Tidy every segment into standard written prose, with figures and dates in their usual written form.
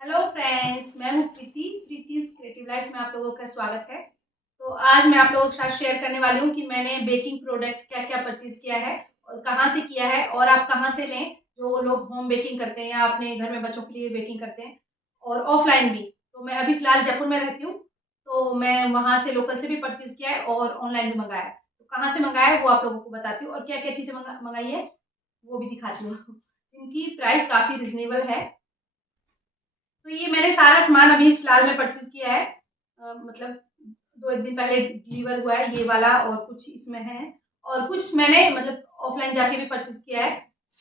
Hello friends, मैं हूँ प्रीतीज creative life में आप लोगों का स्वागत है। तो आज मैं आप लोगों के साथ शेयर करने वाली हूँ कि मैंने बेकिंग प्रोडक्ट क्या क्या परचेज किया है और कहाँ से किया है और आप कहाँ से लें जो लोग होम बेकिंग करते हैं या अपने घर में बच्चों के लिए बेकिंग करते हैं और ऑफलाइन भी। तो मैं अभी फ़िलहाल जयपुर में रहती हूँ, तो मैं वहाँ से लोकल से भी परचेज़ किया है और ऑनलाइन भी मँगाया है। तो कहाँ से मँगाया है वो आप लोगों को बताती हूँ और क्या-क्या चीज़ें मँगाई है वो भी दिखाती हूँ। जिनकी प्राइस काफ़ी रीज़नेबल है। तो ये मैंने सारा सामान अभी फ़िलहाल में परचेज़ किया है। मतलब 2-1 दिन पहले डिलीवर हुआ है ये वाला और कुछ इसमें है और कुछ मैंने मतलब ऑफ़लाइन जाके भी परचेज़ किया है,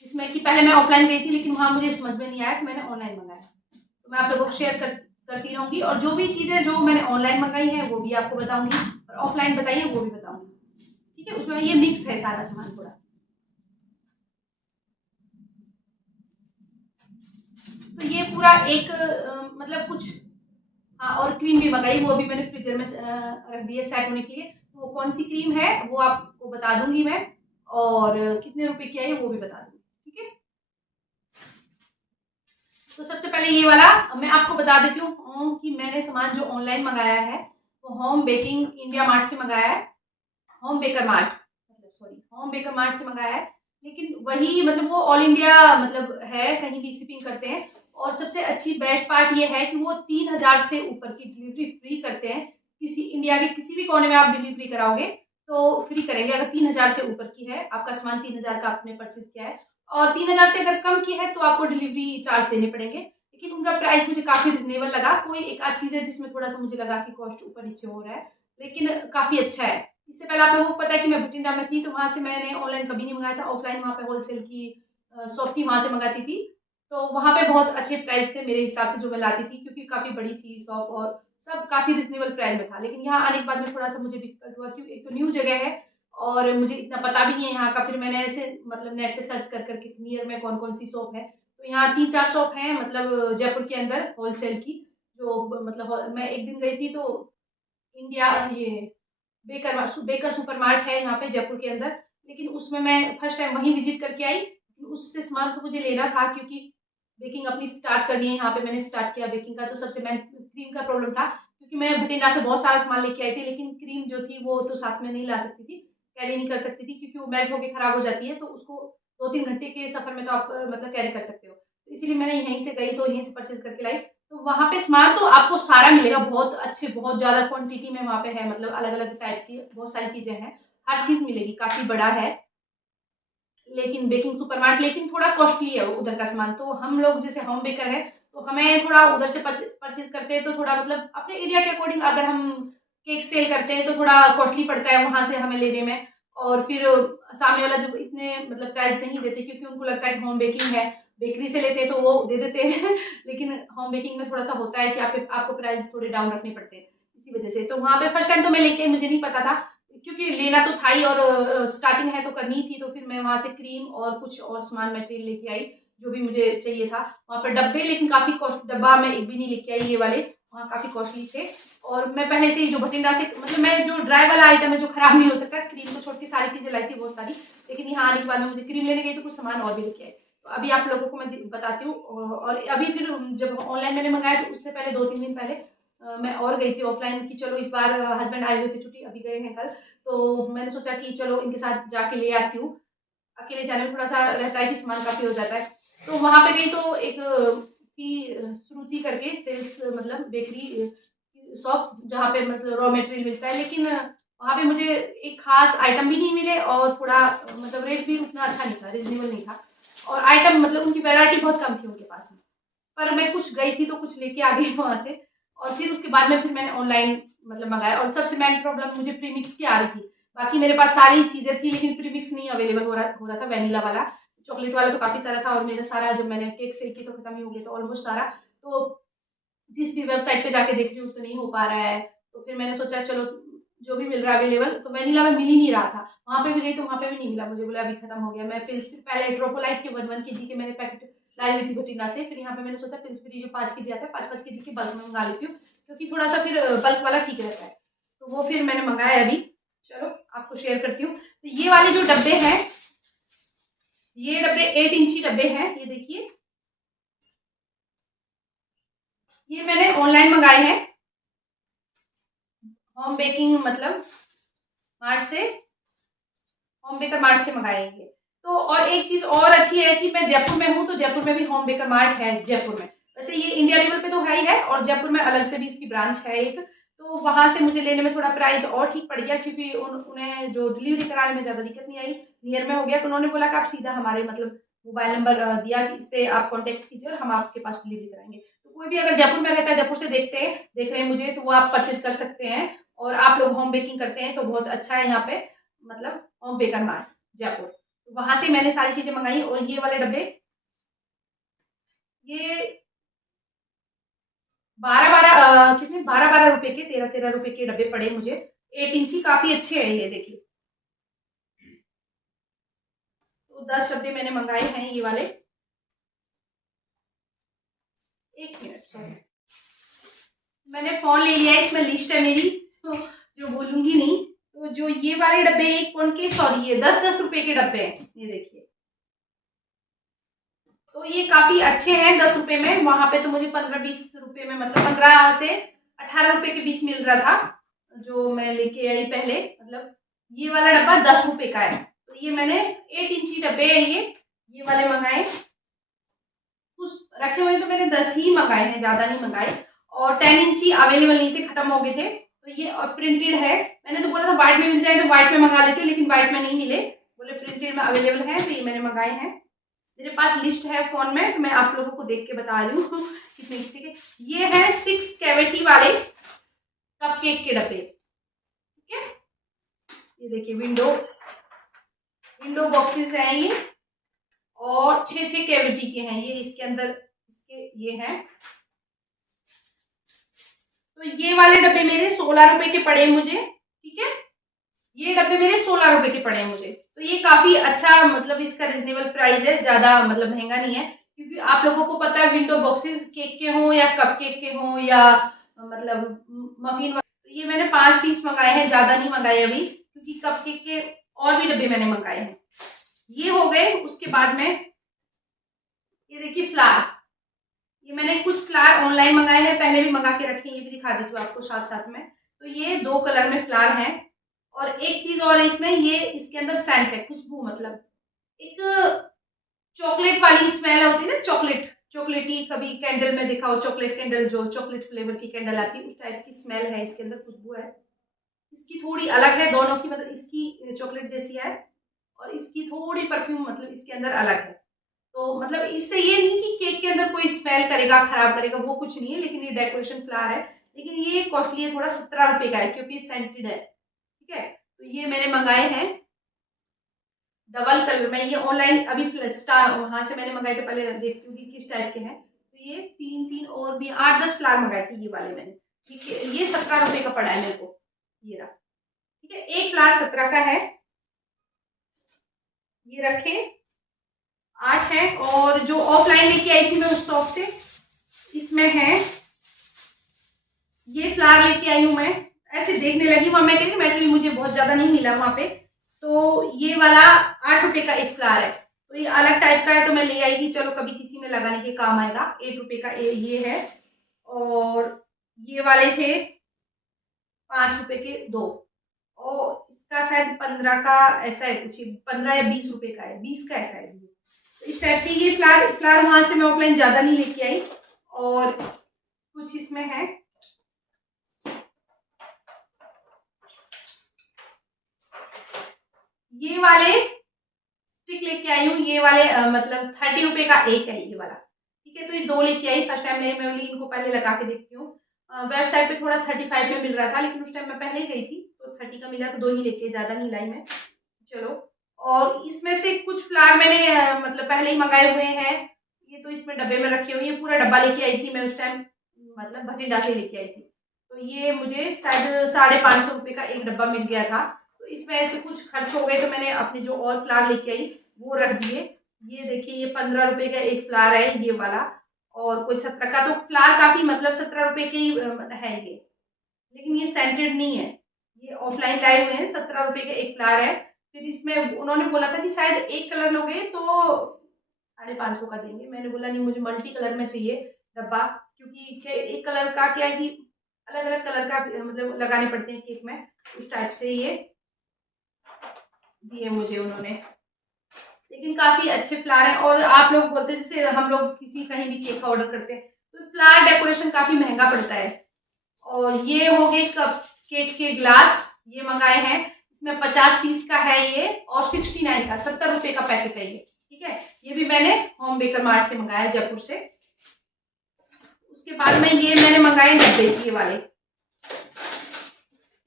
जिसमें कि पहले मैं ऑफ़लाइन गई थी लेकिन वहाँ मुझे समझ में नहीं आया तो मैंने ऑनलाइन मँगाया। तो मैं आप लोगों को शेयर करती रहूँगी और जो भी चीज़ें जो मैंने ऑनलाइन मँगाई हैं वो भी आपको बताऊँगी और ऑफ़लाइन बताई है वो भी बताऊँगी। ठीक है? उसमें ये मिक्स है सारा सामान पूरा। तो ये पूरा एक मतलब कुछ। हाँ, और क्रीम भी मंगाई, वो अभी मैंने फ्रीज़र में रख दी है सेट होने के लिए। तो वो कौन-सी क्रीम है, वो आपको बता दूँगी मैं और कितने रुपए की आई है, वो भी बता दूँगी। ठीक है? तो सबसे पहले ये वाला मैं आपको बता देती हूँ कि मैंने सामान जो ऑनलाइन मँगाया है, वो होम बेकिंग इंडिया मार्ट से मँगाया है। होम बेकर मार्ट मतलब सॉरी होम बेकर मार्ट से मँगाया है। लेकिन वही मतलब वो ऑल इंडिया मतलब है, कहीं भी शिपिंग करते हैं और सबसे अच्छी बेस्ट पार्ट ये है कि वो 3000 से ऊपर की डिलीवरी फ्री करते हैं। किसी इंडिया के किसी भी कोने में आप डिलीवरी कराओगे, तो फ्री करेंगे अगर 3000 से ऊपर की है, आपका सामान 3000 का आपने परचेज़ किया है और 3000 से अगर कम की है, तो आपको डिलीवरी चार्ज देने पड़ेंगे। लेकिन उनका प्राइस मुझे काफ़ी रीज़नेबल लगा। कोई एक आध चीज़ है जिसमें थोड़ा-सा मुझे लगा कि कॉस्ट ऊपर-नीचे हो रहा है, लेकिन काफ़ी अच्छा है। इससे पहले आप लोगों को पता है कि मैं बठिंडा में थी, तो वहाँ से मैंने ऑनलाइन कभी नहीं मँगाया था, ऑफ़लाइन वहाँ पे होलसेल की शॉप थी, वहाँ से मँगाती थी। तो वहाँ पे बहुत अच्छे प्राइस थे मेरे हिसाब से जो मैं लाती थी क्योंकि काफ़ी बड़ी थी शॉप और सब काफ़ी रीज़नेबल प्राइस में था। लेकिन यहाँ आने के बाद में थोड़ा-सा मुझे दिक्कत हुआ क्योंकि एक तो न्यू जगह है और मुझे इतना पता भी नहीं है यहाँ का। फिर मैंने ऐसे मतलब नेट पे सर्च कर के नियर में कौन-कौन सी शॉप है। तो यहाँ 3-4 शॉप हैं मतलब जयपुर के अंदर होलसेल की, जो मतलब मैं एक दिन गई थी तो इंडिया ये बेकर सुपरमार्ट है यहाँ पे जयपुर के अंदर, लेकिन उसमें मैं फर्स्ट टाइम वहीं विज़िट करके आई। उससे सामान तो मुझे लेना था क्योंकि बेकिंग अपनी स्टार्ट करनी है, यहाँ पे मैंने स्टार्ट किया बेकिंग का। तो सबसे मेन क्रीम का प्रॉब्लम था क्योंकि मैं बठिंडा से बहुत सारा सामान लेके आई थी, लेकिन क्रीम जो थी वो तो साथ में नहीं ला सकती थी, कैरी नहीं कर सकती थी क्योंकि वो मेल्ट होके खराब हो जाती है, तो उसको 2-3 घंटे के सफ़र में तो आप मतलब कैरी कर सकते हो। तो इसीलिए मैंने यहीं से गई तो यहीं से परचेज़ करके लाई। तो वहाँ पे सामान तो आपको सारा मिलेगा, बहुत अच्छे बहुत ज़्यादा क्वांटिटी में वहाँ पे है, मतलब अलग-अलग टाइप की बहुत सारी चीज़ें हैं, हर चीज़ मिलेगी, काफ़ी बड़ा है। लेकिन बेकिंग सुपरमार्ट लेकिन थोड़ा कॉस्टली है उधर का सामान, तो हम लोग जैसे होम बेकर हैं, तो हमें थोड़ा उधर से परचेज़ करते हैं तो थोड़ा मतलब अपने एरिया के अकॉर्डिंग अगर हम केक सेल करते हैं तो थोड़ा कॉस्टली पड़ता है वहाँ से हमें लेने में और फिर सामने वाला जब इतने मतलब प्राइस नहीं देते क्योंकि उनको लगता है कि होम बेकिंग है, बेकरी से लेते हैं तो वो दे देते हैं लेकिन होम बेकिंग में थोड़ा-सा होता है कि आपको प्राइस थोड़े डाउन रखने पड़ते हैं, इसी वजह से। तो वहाँ पे फर्स्ट टाइम तो मैं लेके मुझे नहीं पता था क्योंकि लेना तो था ही और स्टार्टिंग है तो करनी ही थी, तो फिर मैं वहाँ से क्रीम और कुछ और सामान मटेरियल लेके आई, जो भी मुझे चाहिए था। वहाँ पर डब्बे लेकिन काफ़ी कॉस्ट डब्बा मैं एक भी नहीं लेके आई ये वाले, वहाँ काफ़ी कॉस्टली थे और मैं पहले से ही जो बठिंडा से मतलब मैं जो ड्राई वाला आइटम है जो खराब नहीं हो सकता, क्रीम को छोड़ के सारी चीज़ें लाई थी बहुत सारी, लेकिन यहाँ आने के बाद में मुझे क्रीम लेने गई तो कुछ सामान और भी लेके आई। तो अभी आप लोगों को मैं बताती हूँ और अभी फिर जब ऑनलाइन मैंने मँगाया तो उससे पहले 2-3 दिन पहले मैं और गई थी ऑफलाइन कि चलो इस बार हस्बैंड आए हुए थे छुट्टी, अभी गए हैं कल। तो मैंने सोचा कि चलो इनके साथ जाके ले आती हूँ। अकेले जाने में थोड़ा-सा रहता है कि सामान काफ़ी हो जाता है। तो वहाँ पे गई तो एक श्रुति करके सेल्स मतलब बेकरी शॉप जहाँ पे मतलब रॉ मटेरियल मिलता है, लेकिन वहाँ पे मुझे एक ख़ास आइटम भी नहीं मिले और थोड़ा मतलब रेट भी उतना अच्छा नहीं था, रीज़नेबल नहीं था और आइटम मतलब उनकी वैरायटी बहुत कम थी उनके पास में। पर मैं कुछ गई थी तो कुछ लेके आ गई वहाँ से और फिर उसके बाद में फिर मैंने ऑनलाइन मतलब मँगाया और सबसे मेन प्रॉब्लम मुझे प्रीमिक्स की आ रही थी। बाकी मेरे पास सारी चीज़ें थी लेकिन प्रीमिक्स नहीं अवेलेबल हो रहा था वैनिला वाला। चॉकलेट वाला तो काफ़ी सारा था और मेरा सारा जब मैंने केक सेक की तो खत्म ही हो गया था ऑलमोस्ट सारा। तो जिस भी वेबसाइट पे जाके देख रही हूँ तो नहीं हो पा रहा है। तो फिर मैंने सोचा चलो जो भी मिल रहा है अवेलेबल, तो वैनिला में मिल ही नहीं रहा था। वहाँ पे भी गई तो वहाँ पे भी नहीं मिला मुझे, बोला अभी खत्म हो गया। मैं फिर पहले ट्रोकोलाइट के 1-1 केजी के मैंने पैकेट लाई हुई थी बठिंडा से। फिर यहाँ पे मैंने सोचा पिल्सबेरी जो 5 केजी आता है 5-5 केजी के बल्क में मँगा लेती हूँ, क्योंकि थोड़ा-सा फिर बल्क वाला ठीक रहता है। तो वो फिर मैंने मँगाया अभी। चलो आपको शेयर करती हूँ। तो ये वाले जो डब्बे हैं, ये डब्बे 8 इंची डब्बे हैं, ये देखिए। ये मैंने ऑनलाइन मंगाए हैं, होम बेकिंग मतलब मार्ट से, होम बेकर मार्ट से मंगाए हैं ये। तो और एक चीज और अच्छी है कि मैं जयपुर में हूँ, तो जयपुर में भी होम बेकर मार्ट है जयपुर में। वैसे ये इंडिया लेवल पे तो है ही है, और जयपुर में अलग से भी इसकी ब्रांच है एक, तो वहां से मुझे लेने में थोड़ा प्राइस और ठीक पड़ गया, क्योंकि उन्हें जो डिलीवरी कराने में ज्यादा दिक्कत नहीं आई, नियर में हो गया। तो उन्होंने बोला कि आप सीधा हमारे मतलब मोबाइल नंबर दिया कि इस पे आप कॉन्टेक्ट कीजिए और हम आपके पास डिलीवरी कराएंगे। तो कोई भी अगर जयपुर में रहता है, जयपुर से देख रहे हैं मुझे, तो वो आप परचेज कर सकते हैं। और आप लोग होम बेकिंग करते हैं तो बहुत अच्छा है यहाँ पे, मतलब होम बेकर मार्ट जयपुर। तो वहां से मैंने सारी चीजें मंगाई। और ये वाले डब्बे, ये 12-12 कितने 12-12 रुपए के, 13-13 रुपए के डब्बे पड़े मुझे। 8 इंची काफी अच्छे हैं ये, देखिए। तो 10 डब्बे मैंने मंगाए हैं ये वाले। एक मिनट, सॉरी, मैंने फोन ले लिया है, इसमें लिस्ट है मेरी, तो जो भूलूंगी नहीं। तो जो ये वाले डब्बे 1 पौंड के, सॉरी, ये 10-10 रुपए के डब्बे हैं, ये देखिए। तो ये काफी अच्छे हैं 10 रुपए में। वहां पे तो मुझे 15-20 रुपए में, मतलब 15 से 18 रुपए के बीच मिल रहा था, जो मैं लेके आई पहले। मतलब ये वाला डब्बा 10 रुपए का है। तो ये मैंने 8 इंची डब्बे है ये वाले मंगाए। कुछ रखे हुए तो मैंने 10 ही मंगाए हैं, ज्यादा नहीं मंगाए। और 10 इंची अवेलेबल नहीं थे, खत्म हो गए थे। तो ये प्रिंटेड है, मैंने तो बोला था व्हाइट में मिल जाए तो व्हाइट में मंगा लेती हूँ, लेकिन व्हाइट में नहीं मिले, बोले प्रिंटेड में अवेलेबल है, तो ये मैंने मंगाए हैं। मेरे पास लिस्ट है फोन में, तो मैं आप लोगों को देख के बता रही हूँ कितने कितने के। ये है 6 कैविटी वाले कप केक के डब्बे, ठीक है। ये देखिए, विंडो बॉक्सेस हैं ये, और 6-6 कैविटी के हैं ये, इसके अंदर इसके ये हैं। तो ये वाले डब्बे मेरे 16 रुपए के पड़े मुझे, ठीक है। ये डब्बे मेरे 16 रुपए के पड़े मुझे। तो ये काफी अच्छा, मतलब इसका रिजनेबल प्राइस है, ज्यादा मतलब महंगा नहीं है। क्योंकि आप लोगों को पता है, विंडो बॉक्सेस केक के हों या कप केक के हों या मतलब मफिन, तो ये मैंने 5 पीस मंगाए हैं, ज्यादा नहीं मंगाए अभी, क्योंकि कप केक के और भी डब्बे मैंने मंगाए हैं। ये हो गए। उसके बाद में ये देखिए फ्लावर, ये मैंने कुछ फ्लावर ऑनलाइन मंगाए हैं, पहले भी मंगा के रखे हैं, ये भी दिखा देती हूँ आपको साथ साथ में। तो ये 2 कलर में फ्लावर हैं। और एक चीज और है इसमें, ये इसके अंदर सेंट है, खुशबू, मतलब एक चॉकलेट वाली स्मेल होती है ना, चॉकलेटी, कभी कैंडल में देखा हो, चॉकलेट कैंडल, जो चॉकलेट फ्लेवर की कैंडल आती है, उस टाइप की स्मेल है इसके अंदर, खुशबू है। इसकी थोड़ी अलग है दोनों की, मतलब इसकी चॉकलेट जैसी है और इसकी थोड़ी परफ्यूम, मतलब इसके अंदर अलग है। तो मतलब इससे ये नहीं कि केक के अंदर कोई स्मेल करेगा, खराब करेगा, वो कुछ नहीं है। लेकिन ये डेकोरेशन फ्लावर है, लेकिन ये कॉस्टली है थोड़ा, 17 रुपए का है, क्योंकि सेंटेड है, ठीक है। तो ये मैंने मंगाए हैं डबल कलर में। ये ऑनलाइन अभी वहां से मैंने मंगाए थे, पहले देखती हूँ कि किस टाइप के हैं। तो ये 3-3 और भी 8-10 फ्लावर मंगाए थे ये वाले मैंने, ठीक है। ये 17 रुपए का पड़ा है मेरे को, ये रहा, ठीक है। एक फ्लावर 17 का है, ये रखे। 8 है। और जो ऑफलाइन लेके आई थी मैं उस शॉप से, इसमें है, ये फ्लावर लेके आई हूँ मैं, ऐसे देखने लगी वहां, मैं कह रही मेटेरियल मुझे बहुत ज्यादा नहीं मिला वहां पे। तो ये वाला 8 रुपए का एक फ्लावर है, तो ये अलग टाइप का है, तो मैं ले आई कि चलो कभी किसी में लगाने के काम आएगा। 8 रुपए का ये है। और ये वाले थे 5 रुपए के 2, और इसका शायद 15 का ऐसा है कुछ, 15 या 20 रुपए का है, 20 का ऐसा है। तो इस टाइप की ये फ्लावर फ्लावर वहां से मैं ऑफलाइन ज्यादा नहीं लेके आई। और कुछ इसमें है, ये वाले स्टिक लेके आई हूँ, ये वाले मतलब 30 रुपए का एक है ये वाला, ठीक है। तो ये 2 लेके आई, फर्स्ट टाइम नहीं, मैं बोली इनको पहले लगा के देखती हूँ। वेबसाइट पे थोड़ा 35 में मिल रहा था, लेकिन उस टाइम मैं पहले ही गई थी, तो 30 का मिला, तो 2 ही लेके, ज्यादा नहीं लाई मैं, चलो। और इसमें से कुछ फ्लावर मैंने मतलब पहले ही मंगाए हुए हैं, ये तो इसमें डब्बे में रखे हुए, ये पूरा डब्बा लेके आई थी मैं उस टाइम, मतलब भटिंडा से लेके आई थी। तो ये मुझे शायद 550 रुपए का एक डब्बा मिल गया था। तो इसमें ऐसे कुछ खर्च हो गए, तो मैंने अपने जो और फ्लावर लेके आई वो रख दिए। ये देखिए, ये 15 रुपए का एक फ्लावर है ये वाला, और कोई 17 का। तो फ्लावर काफी, मतलब 17 रुपए के ही है ये, लेकिन ये सेंटेड नहीं है, ये ऑफलाइन लाए हुए हैं। 17 रुपए का एक फ्लावर है। फिर इसमें उन्होंने बोला था कि शायद एक कलर लोगे तो 550 का देंगे, मैंने बोला नहीं, मुझे मल्टी कलर में चाहिए डब्बा, क्योंकि एक कलर का क्या है कि अलग अलग कलर का मतलब लगाने पड़ते हैं केक में, उस टाइप से ये दिए मुझे उन्होंने। लेकिन काफी अच्छे फ्लावर हैं। और आप लोग बोलते हैं जैसे हम लोग किसी कहीं भी केक का ऑर्डर करते हैं तो फ्लावर डेकोरेशन काफी महंगा पड़ता है। और ये हो गए कप केक के ग्लास, ये मंगाए हैं। इसमें 50 पीस का है ये और 69 का 70 रुपए का पैकेट है ये। ठीक है, ये भी मैंने होम बेकर मार्ट से मंगाया, जयपुर से। उसके बाद में ये मैंने मंगाए डब्बे, ये वाले।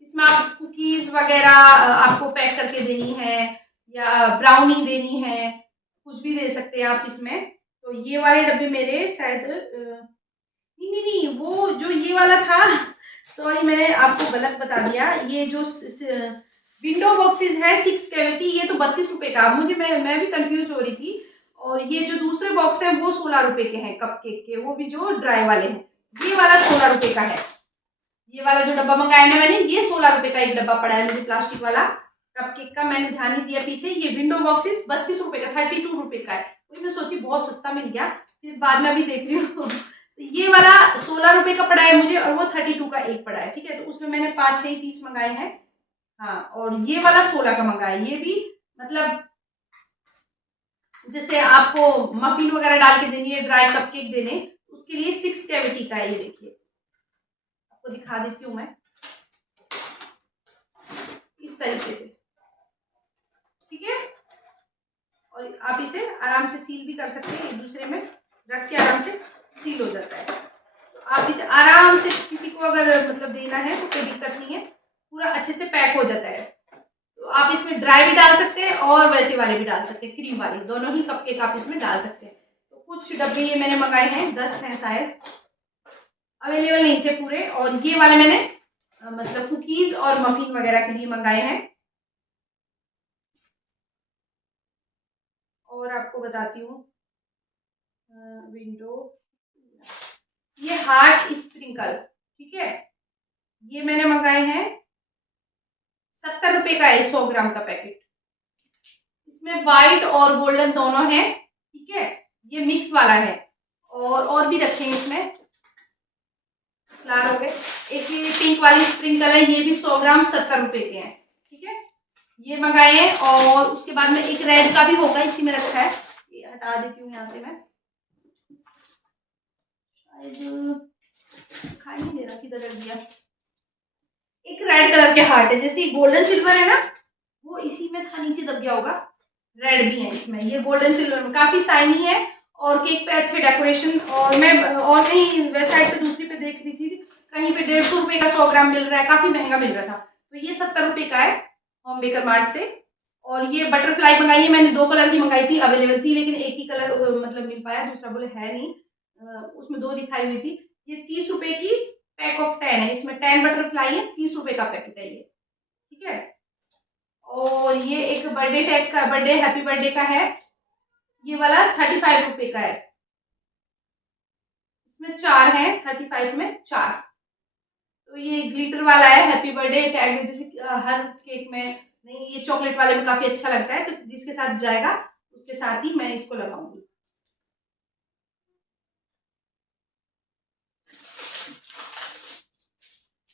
इसमें आप कुकीज वगैरह आपको पैक करके देनी है या ब्राउनी देनी है, कुछ भी दे सकते हैं आप इसमें। तो ये वाले डब्बे मेरे शायद नहीं नहीं नहीं, वो जो ये वाला था सॉरी मैंने आपको गलत बता दिया। ये जो विंडो बॉक्सेस है 6 कैविटी, ये तो 32 रुपए का। मुझे मैं भी कंफ्यूज हो रही थी। और ये जो दूसरे बॉक्स है वो 16 रुपए के हैं कप केक के, वो भी जो ड्राई वाले हैं। ये वाला 16 रुपए का है। ये वाला जो डब्बा मंगाया ना मैंने, ये 16 रुपए का एक डब्बा पड़ा है मुझे, प्लास्टिक वाला कप केक का। मैंने ध्यान नहीं दिया पीछे। ये विंडो बॉक्सेस 32 रुपए का, 32 रुपए का है। वही मैं सोची बहुत सस्ता मिल गया, फिर बाद में भी देख रही हूँ तो ये वाला 16 रुपए का पड़ा है मुझे और वो 32 का एक पड़ा है। ठीक है, तो उसमें मैंने 5-6 पीस मंगाए हैं। हाँ, और ये वाला 16 का मंगाया है। ये भी मतलब जैसे आपको मफिन वगैरह डाल के देनी है, ड्राई कपकेक देने, उसके लिए 6 कैविटी का है। ये देखिए, आपको दिखा देती हूँ मैं इस तरीके से। ठीक है, और आप इसे आराम से सील भी कर सकते हैं, एक दूसरे में रख के आराम से सील हो जाता है। तो आप इसे आराम से किसी को अगर मतलब देना है तो कोई दिक्कत नहीं है, पूरा अच्छे से पैक हो जाता है। तो आप इसमें ड्राई भी डाल सकते हैं और वैसे वाले भी डाल सकते हैं, क्रीम वाले, दोनों ही कपकेक आप इसमें डाल सकते हैं। तो कुछ डब्बे ये मैंने मंगाए हैं, 10 हैं शायद, अवेलेबल नहीं थे पूरे। और ये वाले मैंने मतलब कुकीज और मफिन वगैरह के लिए मंगाए हैं। और आपको बताती हूँ विंडो, ये हार्ट स्प्रिंकल, ठीक है, ये मैंने मंगाए हैं। 70 रुपए का है 100 ग्राम का पैकेट। इसमें व्हाइट और गोल्डन दोनों है। ठीक है, ये मिक्स वाला है। और भी रखे हैं इसमें, फ्लावर हो गए। एक ये पिंक वाली स्प्रिंकल है, ये भी 100 ग्राम 70 रुपए के हैं। ठीक है, ये मंगाए हैं। और उसके बाद में एक रेड का भी होगा, इसी में रखा है, ये हटा देती हूँ यहाँ से मैं, शायद दिखाई नहीं दे रहा, किधर रख दिया। एक रेड कलर के हार्ट है, जैसे गोल्डन सिल्वर है ना, वो इसी में था, नीचे दब गया होगा। रेड भी है इसमें, ये गोल्डन सिल्वर में काफी शाइनी है और केक पे अच्छे डेकोरेशन। और मैं और कहीं वेबसाइट पे दूसरी पे देख रही थी, कहीं पे 150 रुपए का 100 ग्राम मिल रहा है, काफी महंगा मिल रहा था। तो ये 70 रुपए का है होम बेकर मार्ट से। और ये बटरफ्लाई मंगाई है मैंने, 2 कलर की मंगाई थी, अवेलेबल थी, लेकिन एक ही कलर मतलब मिल पाया, दूसरा बोले है नहीं। उसमें 2 दिखाई हुई थी। ये 30 रुपए की पैक ऑफ 10 है, इसमें 10 बटरफ्लाई है, 30 रुपए का पैकेट है ये। ठीक है, और ये एक बर्थडे टैग का, बर्थडे हैप्पी बर्थडे का है, ये वाला 35 रुपए का है। इसमें 4 है, 35 में 4। तो ये ग्लिटर वाला है, हैप्पी बर्थडे टैग, जैसे हर केक में नहीं, ये चॉकलेट वाले में काफी अच्छा लगता है, तो जिसके साथ जाएगा उसके साथ ही मैं इसको लगाऊंगी।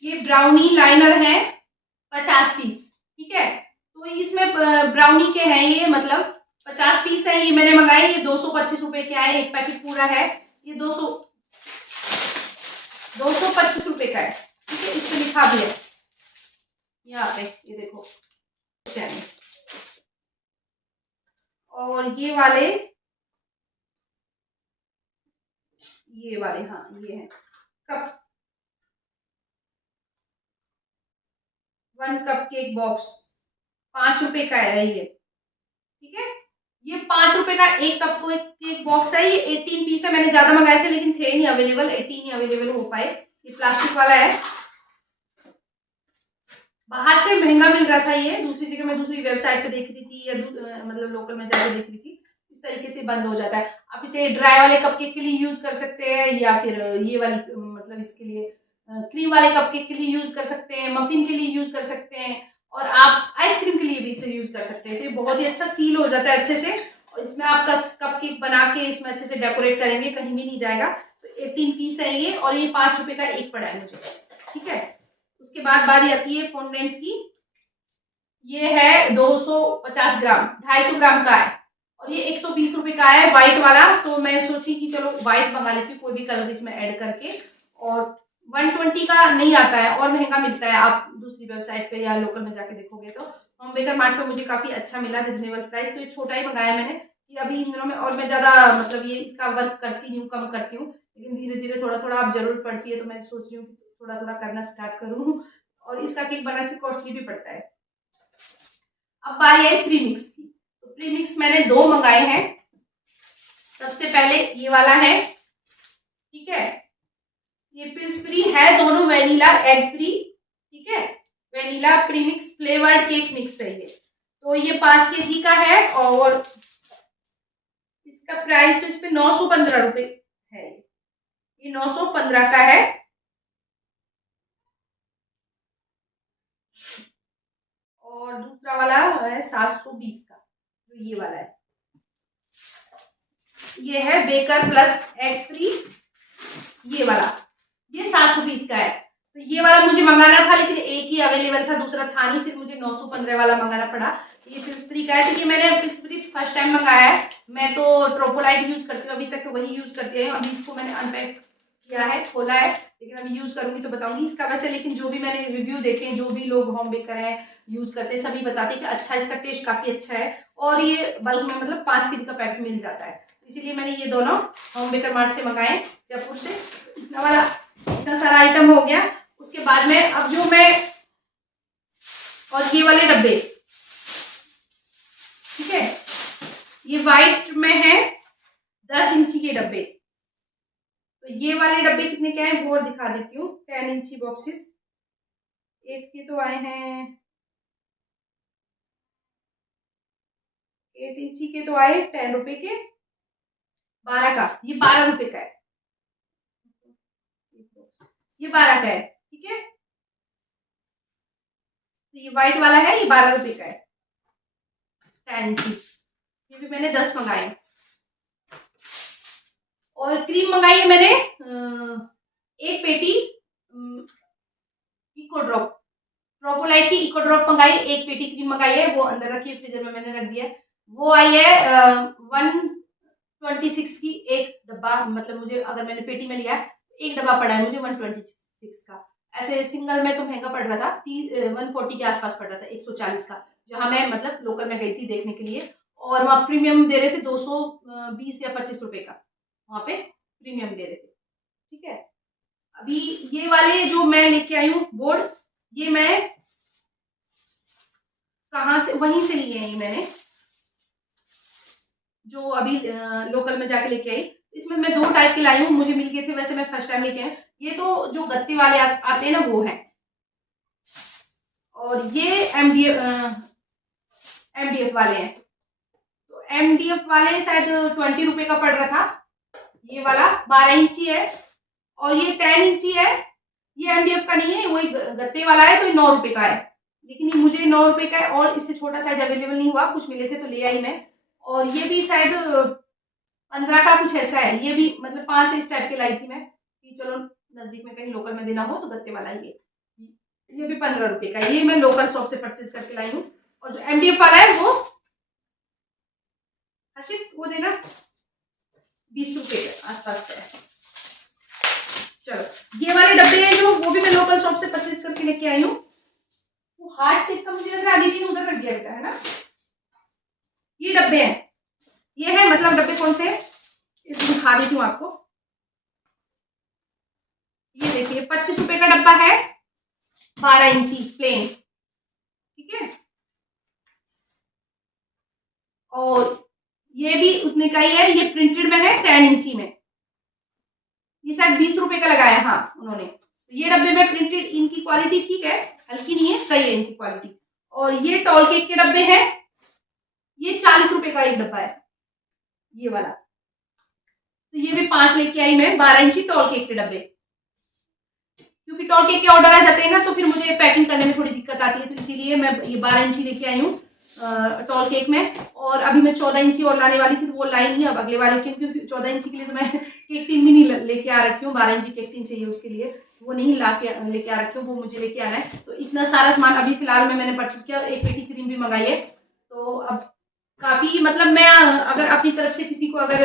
ये ब्राउनी लाइनर है, 50 पीस। ठीक है, तो इसमें ब्राउनी के हैं ये, मतलब 50 पीस है, ये मैंने मंगाए। ये 225 रुपए के आए, एक पैकेट पूरा है। ये 225 रुपए का है। ठीक है, इस पे लिखा भी है यहाँ पे, ये देखो। और ये वाले हाँ ये है कप, 1 कप केक बॉक्स, 5 रुपए का है ये। ठीक है, ये 5 रुपए का एक कप को एक केक बॉक्स है। ये 18 पीस है, मैंने ज्यादा मंगाए थे लेकिन थे नहीं अवेलेबल, 18 ही अवेलेबल हो पाए। ये प्लास्टिक वाला है, बाहर से महंगा मिल रहा था ये, दूसरी जगह मैं दूसरी वेबसाइट पे देख रही थी या मतलब लोकल में जाकर देख रही थी, इस तरीके से बंद हो जाता है। आप इसे ड्राई वाले कपकेक के लिए यूज कर सकते हैं या फिर ये वाली मतलब इसके लिए क्रीम वाले कपकेक के लिए यूज कर सकते हैं, मफिन के लिए यूज कर सकते हैं, और आप आइसक्रीम के लिए भी इसे यूज कर सकते हैं। तो ये बहुत ही अच्छा सील हो जाता है अच्छे से। और इसमें आप कपकेक बना के इसमें अच्छे से डेकोरेट करेंगे, कहीं भी नहीं जाएगा। तो 18 पीस है ये, और ये 5 रुपए का एक पड़ा है मुझे, ठीक है। उसके बाद बारी आती है फॉन्डेंट की। ये है 250 ग्राम, 250 ग्राम का है, और ये 120 रुपए का है व्हाइट वाला। तो मैं सोची कि चलो व्हाइट मंगा लेती हूँ, कोई भी कलर इसमें ऐड करके। और 120 का नहीं आता है, और महंगा मिलता है, आप दूसरी वेबसाइट पे या लोकल में जाके देखोगे तो। होम बेकर मार्ट पे मुझे काफी अच्छा मिला, रिजनेबल प्राइस। तो ये छोटा ही मंगाया मैंने कि अभी इन दिनों में, और मैं ज्यादा मतलब ये इसका वर्क करती नहीं हूँ, कम करती हूँ, लेकिन धीरे धीरे थोड़ा थोड़ा अब जरूरत पड़ती है, तो मैं सोच रही हूँ थोड़ा थोड़ा करना स्टार्ट करूँ। और इसका केक बनाने से कॉस्टली भी पड़ता है। अब बारी है प्रीमिक्स की। तो प्रीमिक्स मैंने 2 मंगाए हैं। सबसे पहले ये वाला है, ठीक है। ये पिल्स फ्री है दोनों, वेनिला एग फ्री, ठीक है। Vanilla premix flavoured cake mix है ये। तो ये 5 kg का है, और इसका प्राइस तो इस पे 915 रुपए है। ये 915 का है। और दूसरा वाला है 720 का, जो ये वाला है। ये है बेकर प्लस एग फ्री, ये वाला, ये 720 का है। तो ये वाला मुझे मंगाना था, लेकिन एक ही अवेलेबल था, दूसरा था नहीं, फिर मुझे 915 वाला मंगाना पड़ा। ये पिल्स फ्री का है। तो ये मैंने पिल्स फ्री फर्स्ट टाइम मंगाया है। मैं तो ट्रोपोलाइट यूज करती हूँ, अभी तक तो वही यूज करती है। अभी इसको मैंने अनपैक किया है, खोला है, लेकिन अभी यूज करूंगी तो बताऊंगी इसका। वैसे लेकिन जो भी मैंने रिव्यू देखे, जो भी लोग होम बेकर हैं यूज करते हैं, सभी बताते हैं कि अच्छा, इसका टेस्ट काफी अच्छा है, और ये बल्क में मतलब 5 kg का पैकेट मिल जाता है। इसीलिए मैंने ये दोनों होम बेकर मार्ट से मंगाए, जयपुर से। इतना वाला, इतना सारा आइटम हो गया। उसके बाद में अब जो मैं, और ये वाले डब्बे, ठीक है, ये व्हाइट में है 10 इंची के डब्बे। तो ये वाले डब्बे कितने के आए वो और दिखा देती हूँ। 10 इंची बॉक्सेस, एक के तो आए हैं, 8 इंची के तो आए 10 रुपए के, 12 का, ये 12 रुपए का है, ये 12 का है, ठीक है। तो ये व्हाइट वाला है, ये 12 रुपए का है, 10 इंची। ये भी मैंने 10 मंगाए। और क्रीम मंगाई है मैंने एक पेटी इको ड्रॉप, ट्रोपोलाइट की इको ड्रॉप मंगाई, एक पेटी क्रीम मंगाई है, वो अंदर रखी है, फ्रीजर में मैंने रख दिया। वो आई है 126 की एक डब्बा, मतलब मुझे अगर मैंने पेटी में लिया एक डब्बा पड़ा है मुझे 126 का। ऐसे सिंगल में तो महंगा पड़ रहा था, 140 के आसपास पड़ रहा था, 140 का, जहां मैं मतलब लोकल में गई थी देखने के लिए। और वहाँ प्रीमियम दे रहे थे 220 या 25 रुपए का, वहां पे प्रीमियम दे रहे थे, ठीक है। अभी ये वाले जो मैं लेके आई हूँ बोर्ड, ये मैं कहाँ से, वहीं से लिए हैं ये मैंने, जो अभी लोकल में जाके लेके आई। इसमें मैं 2 टाइप के लाई हूँ, मुझे मिल गए थे, वैसे मैं फर्स्ट टाइम लेके आई। ये तो जो गत्ते वाले आते हैं ना, वो है। और ये एमडीएफ वाले हैं। तो एमडीएफ वाले शायद 20 रुपए का पड़ रहा था। ये वाला 12 इंची है, और ये 10 इंची है। ये एमडीएफ का नहीं है, वही गत्ते वाला है, तो ये 9 रुपए का है। लेकिन ये मुझे 9 रुपए का है, और इससे छोटा साइज अवेलेबल नहीं हुआ, कुछ मिले थे तो ले आई मैं। और ये भी शायद 15 का कुछ ऐसा है। ये भी मतलब 5 इस टाइप के लाई थी मैं, कि चलो नजदीक में कहीं लोकल में देना हो तो गत्ते वाला ये भी 15 रुपए का है। ये मैं लोकल शॉप से परचेज करके लाई हूँ। और जो एमडीएफ वाला है वो हर्षित वो देना 20 रुपए के आसपास का है। चलो ये वाले डब्बे हैं जो, वो भी मैं लोकल शॉप से परचेज करके लेके आई हूँ। वो हार्ट शेप का मुझे लग रहा है, आदि उधर रख दिया बेटा, है ना। ये डब्बे हैं, ये है मतलब डब्बे कौन से, इसको दिखा देती हूँ आपको। ये देखिए 25 रुपए का डब्बा है, 12 इंची प्लेन, ठीक है। और ये भी उतने का ही है, ये प्रिंटेड में है 10 इंची में। ये शायद 20 रुपए का लगाया, हाँ उन्होंने। तो ये डब्बे में प्रिंटेड, इनकी क्वालिटी ठीक है, हल्की नहीं है, सही है इनकी क्वालिटी। और ये टॉल केक के डब्बे हैं, ये 40 रुपए का एक डब्बा है, ये वाला। तो ये भी 5 लेके आई मैं, 12 इंची टॉल केक के डब्बे। क्योंकि टॉल केक के ऑर्डर आ जाते हैं ना, तो फिर मुझे पैकिंग करने में थोड़ी दिक्कत आती है, तो इसीलिए मैं ये 12 इंची लेके आई हूँ। टॉल केक में। और अभी मैं 14 इंची और लाने वाली थी, तो वो लाई नहीं अब अगले वाले, क्योंकि 14 इंची के लिए तो मैं केक टिन भी नहीं लेके आ रखी हूँ, 12 इंची केक टिन चाहिए उसके लिए, वो नहीं लेके आ रखी हूँ, वो मुझे लेके आना है। तो इतना सारा सामान अभी फिलहाल में मैंने परचेज किया, और एक पेटी क्रीम भी मंगाई है। तो अब काफ़ी मतलब मैं अगर अपनी तरफ से किसी को अगर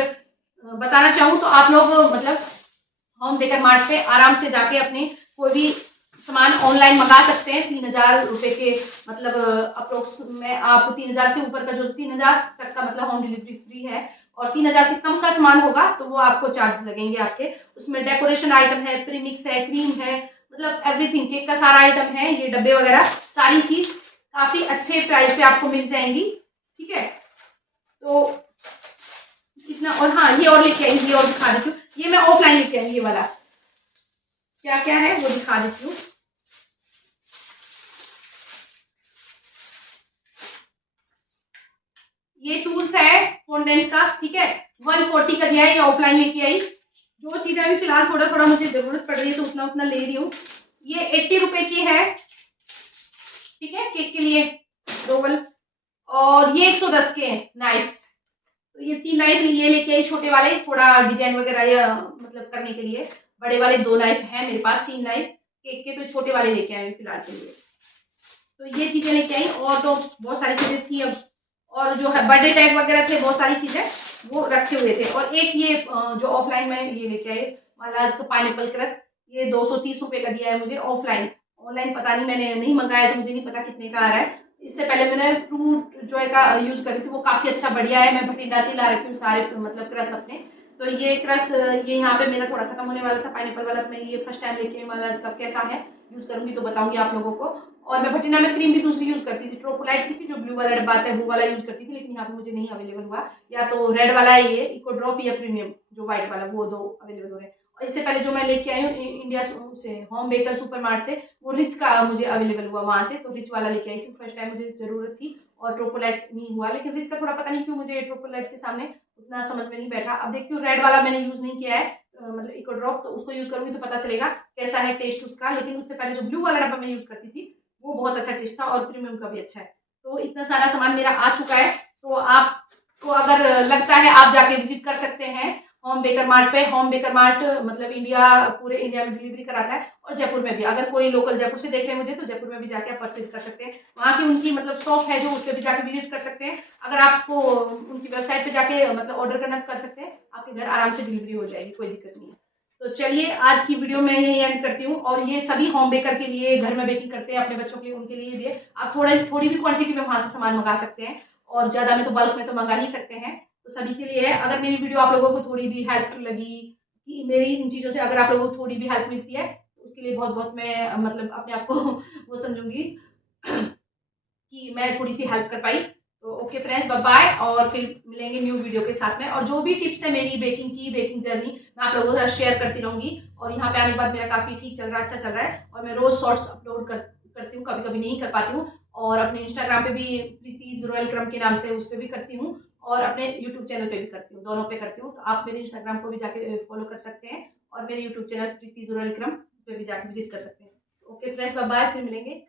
बताना चाहूँ, तो आप लोग मतलब होम बेकर मार्ट पे आराम से जाके अपने कोई भी सामान ऑनलाइन मंगा सकते हैं। 3000 रुपए के मतलब अप्रोक्स में आप 3000 से ऊपर का, जो 3000 तक का मतलब होम डिलीवरी फ्री है, और 3000 से कम का सामान होगा तो वो आपको चार्ज लगेंगे आपके। उसमें डेकोरेशन आइटम है, प्रीमिक्स है, क्रीम है, मतलब एवरीथिंग, केक का सारा आइटम है, ये डब्बे वगैरह सारी चीज काफी अच्छे प्राइस पे आपको मिल जाएंगी। ठीक है, तो इतना। और हाँ, ये और लेके आई, ये और दिखा देती हूँ, ये मैं ऑफलाइन लेके आई, ये वाला क्या क्या है वो दिखा देती हूँ। ये टूल्स है फोंडेंट का, ठीक है, 140 का दिया है, ये ऑफलाइन लेके आई। जो चीजें अभी फिलहाल थोड़ा थोड़ा मुझे जरूरत पड़ रही है तो उतना उतना ले रही हूँ। ये 80 रुपए की है, ठीक है, केक के लिए डोबल। और ये 110 के हैं नाइफ। तो ये 3 नाइफ ये लेके आई, छोटे वाले थोड़ा डिजाइन वगैरह या मतलब करने के लिए। बड़े वाले 2 नाइफ है मेरे पास, 3 नाइफ केक के, तो छोटे वाले लेके आए फिलहाल के लिए। तो ये चीजें लेके आई, और तो बहुत सारी चीजें थी अब, और जो है बर्थडे टैग वगैरह थे, बहुत सारी चीजें वो रखे हुए थे। और एक ये जो ऑफलाइन में ये लेके आए, मालाज का पाइनएप्पल क्रश, ये 230 रुपए का दिया है मुझे ऑफलाइन। ऑनलाइन पता नहीं, मैंने नहीं मंगाया तो मुझे नहीं पता कितने का आ रहा है। इससे पहले मैंने फ्रूट जॉय का यूज करी थी, वो काफी अच्छा बढ़िया है, मैं भटिंडा से ला रखी हूँ सारे मतलब क्रश अपने। तो ये क्रश ये यहाँ पे मेरा थोड़ा खत्म होने वाला था पाइनएप्पल वाला, तो मैं ये फर्स्ट टाइम लेके आई मालाज का, कैसा है यूज करूंगी तो बताऊंगी आप लोगों को। और मैं भटिंडा में क्रीम भी दूसरी यूज करती थी, ट्रोपोलाइट की थी, जो ब्लू वाला डब्बा आता है वो वाला यूज करती थी, लेकिन यहाँ पे मुझे नहीं अवेलेबल हुआ। या तो रेड वाला है ये इको ड्रॉप, या प्रीमियम जो व्हाइट वाला, वो 2 अवेलेबल हो रहे हैं। और इससे पहले जो मैं लेके आई हूँ इंडिया से होम बेकर सुपर मार्ट से, वो रिच का मुझे अवेलेबल हुआ वहां से, तो रिच वाला लेके आई, क्योंकि फर्स्ट टाइम मुझे जरूरत थी। और ट्रोपोलाइट नहीं हुआ, लेकिन रिच का थोड़ा पता नहीं क्यों मुझे ट्रोपोलाइट के सामने उतना समझ में नहीं बैठा। अब देखती हूँ, रेड वाला मैंने यूज नहीं किया है मतलब इको ड्रॉप, तो उसको यूज करूंगी तो पता चलेगा कैसा है टेस्ट उसका। लेकिन उससे पहले जो ब्लू वाला डब्बा मैं यूज करती थी, वो बहुत अच्छा टेस्ट था, और प्रीमियम का भी अच्छा है। तो इतना सारा सामान मेरा आ चुका है। तो आपको अगर लगता है, आप जाके विजिट कर सकते हैं होम बेकर मार्ट पे। होम बेकर मार्ट मतलब इंडिया, पूरे इंडिया में डिलीवरी कराता है, और जयपुर में भी। अगर कोई लोकल जयपुर से देख रहे हैं मुझे, तो जयपुर में भी जाके आप परचेज कर सकते हैं। वहाँ की उनकी मतलब शॉप है जो, उस पर भी जाके विजिट कर सकते हैं। अगर आपको उनकी वेबसाइट पे जाके मतलब ऑर्डर करना कर सकते हैं, आपके घर आराम से डिलीवरी हो जाएगी, कोई दिक्कत नहीं है। तो चलिए, आज की वीडियो मैं यही एंड करती हूँ। और ये सभी होम बेकर के लिए, घर में बेकिंग करते हैं अपने बच्चों के लिए, उनके लिए भी है। आप थोड़ी भी क्वांटिटी में वहां से सामान मंगा सकते हैं, और ज्यादा में तो बल्क में तो मंगा ही सकते हैं। तो सभी के लिए है। अगर मेरी वीडियो आप लोगों को थोड़ी भी हेल्पफुल लगी, कि मेरी इन चीजों से अगर आप लोगों को थोड़ी भी हेल्प मिलती है, तो उसके लिए बहुत बहुत मैं मतलब अपने आप को वो समझूंगी कि मैं थोड़ी सी हेल्प कर पाई। तो ओके फ्रेंड्स, बाय बाय, और फिर मिलेंगे न्यू वीडियो के साथ में। और जो भी टिप्स है मेरी बेकिंग जर्नी, मैं आप लोगों के साथ शेयर करती रहूंगी। और यहाँ पे आने के बाद मेरा काफी ठीक चल रहा है, अच्छा चल रहा है। और मैं रोज शॉर्ट्स अपलोड करती हूँ, कभी कभी नहीं कर पाती हूँ। और अपने इंस्टाग्राम पे भी प्रीतिज रॉयल क्रम के नाम से उस पर भी करती हूँ, और अपने यूट्यूब चैनल पे भी करती हूँ, दोनों पे करती हूँ। तो आप मेरे इंस्टाग्राम को भी जाके फॉलो कर सकते हैं, और मेरे यूट्यूब चैनल प्रीतिज रॉयल क्रम पे भी जाके विजिट कर सकते हैं। ओके फ्रेंड्स, बाय बाय, फिर मिलेंगे।